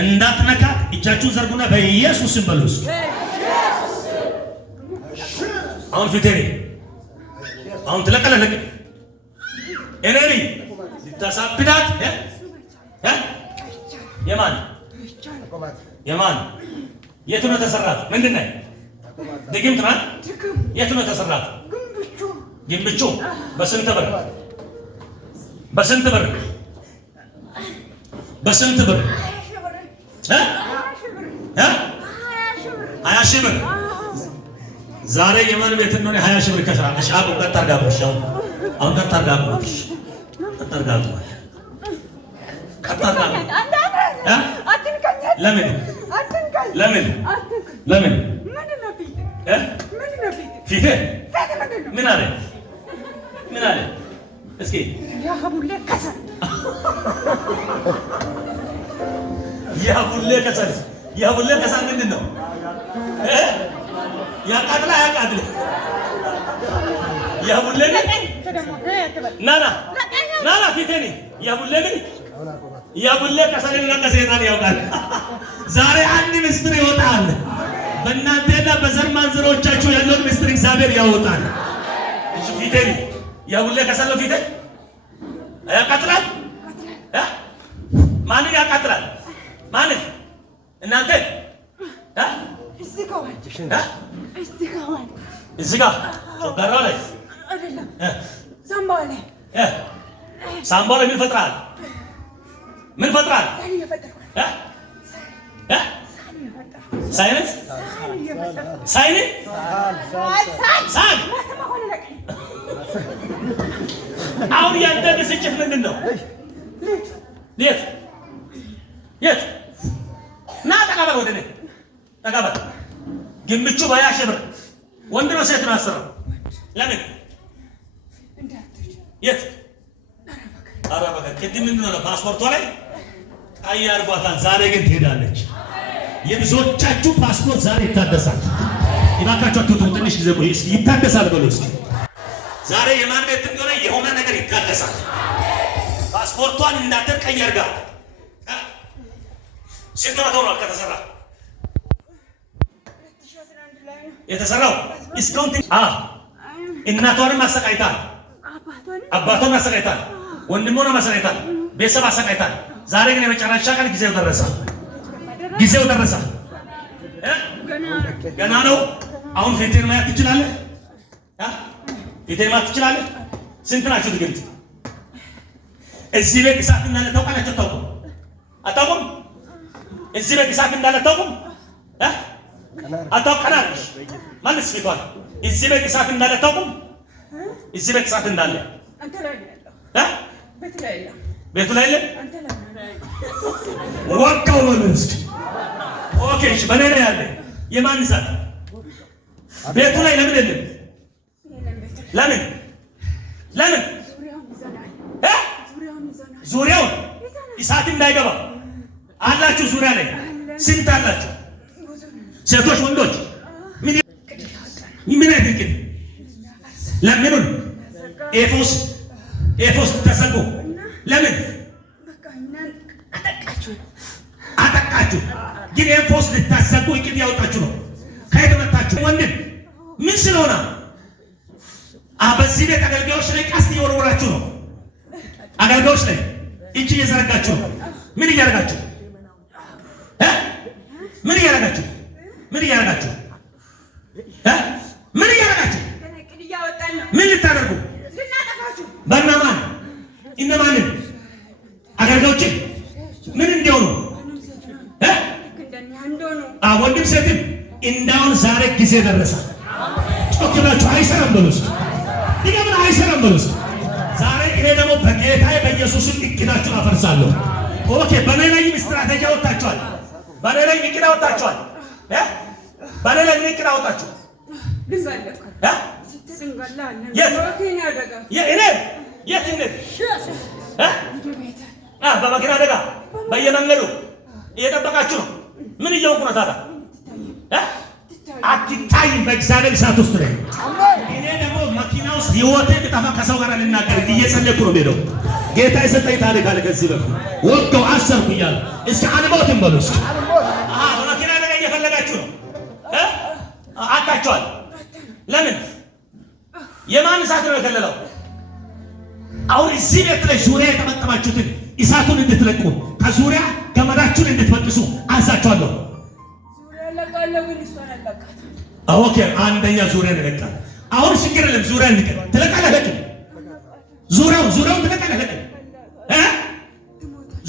እንዳትነካት እጃችሁን ዘርጉና በኢየሱስ ስም በሉስ። አሁን ፊቴኔ አሁን ትለቀለለቅ እኔኒ ልታሳብዳት የማን የቱ ነው ተሰራት? ምንድን ነው? ድግምት ናት። የቱ ነው ተሰራት? ግንብቹ። በስንት ብር? በስንት ብር? በስንት ብር? 20 ሺህ ብር። ዛሬ የማን ቤት እንደሆነ 20 ሺህ ብር ከሰራሽ አሁን ቀጣርጋብሽ አሁን ቀጣርጋብሽ ቀጣርጋብሽ ቀጣርጋብሽ ለምን ለምን ለምን ፊቴ ምን አለ ምን አለ? እስኪ ያቡሌ ከሰል ያቡሌ ከሰል ምንድን ነው? ያቃጥላ ያቃጥል ያቡሌ ናና ናና ፊቴኒ ያቡሌ ከሰልን እና ሰይጣን ያውቃል። ዛሬ አንድ ምስጢር ይወጣል። በእናንተና በዘር ማንዘሮቻችሁ ያለውን ምስጢር እግዚአብሔር ያወጣል። እሺ ፊቴኒ ያቡሌ ከሰል ነው። ፊቴ ያቃጥላል። ማንን ያቃጥላል? ማንን? እናንተ እዚህ ጋር ጮጋራው ላይ አይደለም፣ ሳምባው ላይ ምን ፈጥራል? ምን ፈጥራል? ሳይንስ አሁን ያንተ ብስጭት ምንድን ነው? የት ና ተቀበል፣ ወደ እኔ ተቀበል። ግምቹ 20 ሺህ ብር። ወንድ ነው ሴት ነው አሰረው? ለምን? የት አረበከ ቅድም ምንድን ነው ፓስፖርቷ ላይ ቀይ አድርጓታል። ዛሬ ግን ትሄዳለች። የብዙዎቻችሁ ፓስፖርት ዛሬ ይታደሳል። ይባካችሁ አትውጡ። ትንሽ ጊዜ ቆይ፣ እስኪ ይታደሳል በሉ እስኪ። ዛሬ የማን ቤት እንደሆነ የሆነ ነገር ይታደሳል። ፓስፖርቷን እንዳትር ቀይ አድርጋ ስንት ዓመት ሆኗል ከተሰራ? የተሰራው እስካሁን እናቷንም አሰቃይታል፣ አባቷን አሰቃይታል፣ ወንድሞንም አሰቃይታል፣ ቤተሰብ አሰቃይታል። ዛሬ ግን የመጨረሻ ቀን ጊዜው ደረሰ። ጊዜው ደረሰ። ገና ነው። አሁን ፊቴን ማየት ትችላለህ? ፊቴን ማየት ትችላለህ? ስንት ናችሁ ድግምት? እዚህ ቤት እሳት እንዳለ ታውቃላችሁ? አታውቁም? አታውቁም? እዚህ ቤት እሳት እንዳለ አታውቁም? አታውቀናለሽ ማለት ፊቷል። እዚህ ቤት እሳት እንዳለ አታውቁም? እዚህ ቤት እሳት እንዳለ ቤቱ ላይ የለም። ወቃው በሉስ። ኦኬ እሺ፣ በኔ ላይ ያለ የማን እሳት? ቤቱ ላይ ለምን የለም? ለምን ለምን? ዙሪያውን እሳት እንዳይገባ አላችሁ። ዙሪያ ላይ ስንት አላችሁ? ሴቶች ወንዶች? ምን አይደንቅም? ለምኑን ኤፎስ ተሰቁ። ለምን አጠቃችሁ? ግን ኤፎስ ልታሰቁ እቅድ ያወጣችሁ ነው። ከየት መጣችሁ? ወንድም ምን ስለሆነ በዚህ ቤት አገልጋዮች ላይ ቀስት እየወረወራችሁ ነው። አገልጋዮች ላይ እጅ እየዘረጋችሁ ነው። ምን እያደረጋችሁ? ምን እያደረጋችሁ? ምን እያደረጋችሁ? ምን እያደረጋችሁ? ምን ልታደርጉ? በእነማን? እነማንን? አገልጋዮችን ምን እንዲሆኑ? ወንድም ሴትም እንዳሁን ዛሬ ጊዜ ደረሰ። ጮክ ብላችሁ አይሰራም በሉ እስኪ። ይገምን አይሰራም በሉ እስኪ። ዛሬ እኔ ደግሞ በጌታዬ በኢየሱስም እቅዳችሁን አፈርሳለሁ። ኦኬ፣ በኔ ላይ ስትራቴጂ አወጣችኋል። በኔ ላይ እቅድ አወጣችኋል። በኔ ላይ ምን እቅድ አወጣችሁ? በመኪና አደጋ በየመንገዱ እየጠበቃችሁ ነው። ምን እየሆንኩ ነው ታዲያ? አትታይም በእግዚአብሔር እሳት ውስጥ ነኝ። እኔ ደግሞ መኪና ውስጥ ህይወቴ ብጠፋ ከሰው ጋር ልናገር እየጸለይኩ ነው የምሄደው። ጌታ የሰጠኝ ታሪክ አለ። ከዚህ በፊት ወጋው አሰርኩ እያለ እስኪ አልሞትም በሉ እስኪ። መኪና ነገር እየፈለጋችሁ ነው አታችኋል። ለምን የማን እሳት ነው የከለለው? አሁን እዚህ ቤት ላይ ዙሪያ የተመጠማችሁትን እሳቱን እንድትለቁ ከዙሪያ ገመዳችሁን እንድትበጥሱ አዛችኋለሁ። ኦኬ አንደኛ ዙሪያ እንለቃለን። አሁን ችግር የለም። ዙሪያ እንለቃለን። ትለቃለህ። ዙሪያውን ትለቃለህ።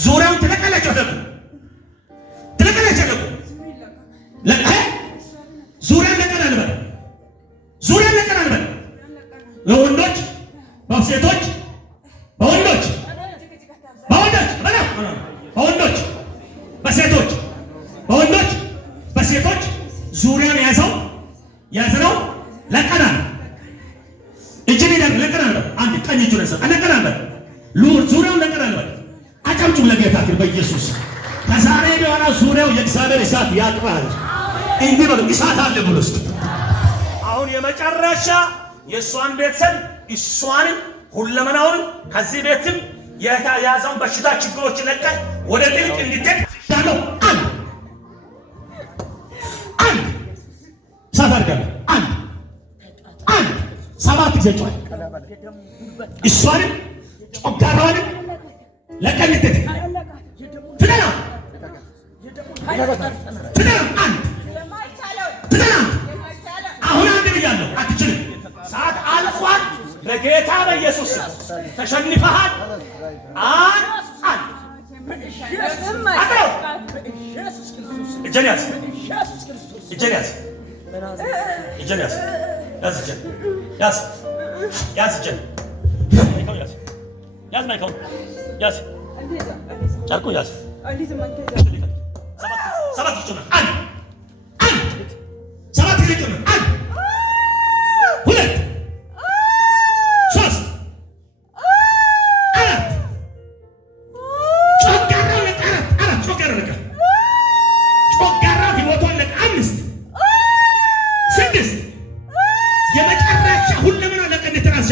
ዙሪያውን ትለቃላችሁ። ትለቃላችሁ። ዙሪያ ለቀናል በል። ዙሪያ ለቀናል በል። ለወንዶች በሴቶች በወንዶች በሴቶች በወንዶች በሴቶች ዙሪያን ያዘው ለቀናል። እጅን ለቀናል በል። አንድ ቀኝ እጁ ነሰ ለቀናል በል። ዙሪያውን ለቀናል በል። አጨብጭቡ ለጌታ በኢየሱስ። ከዛሬ በኋላ ዙሪያው የእግዚአብሔር እሳት ያጥራል። እንዲህ በሉ እሳት አለ ብሎ እስኪ አሁን የመጨረሻ የእሷን ቤተሰብ እሷንም ሁለመናውንም ከዚህ ቤትም የተያዘውን በሽታ ችግሮች ለቀህ ወደ ጥልቅ እንድትሄድ ዳለው አንድ እሳት አድርጋለሁ። አንድ 7 ጊዜ ጮኸ። እሷንም ጮጋራዋንም ለቀህ እንድትሄድ ትደና አሁን አንድ ብያለሁ። አትችልም። ሰዓት አልፏል። በጌታ በኢየሱስ ተሸንፈሃል። እጄን ያዝ። ማይካውን ያዝ። ጨርቁን ያዝ። ሰባት ይጮናል። አንድ 7 ጊዜ ይጮናል። 1 2 3 4 ጮጋራው ለቀ 4 ጮጋራው ለቀ 5 6 የመጨረሻ ሁሉም ነው ለቀ እንድትራስ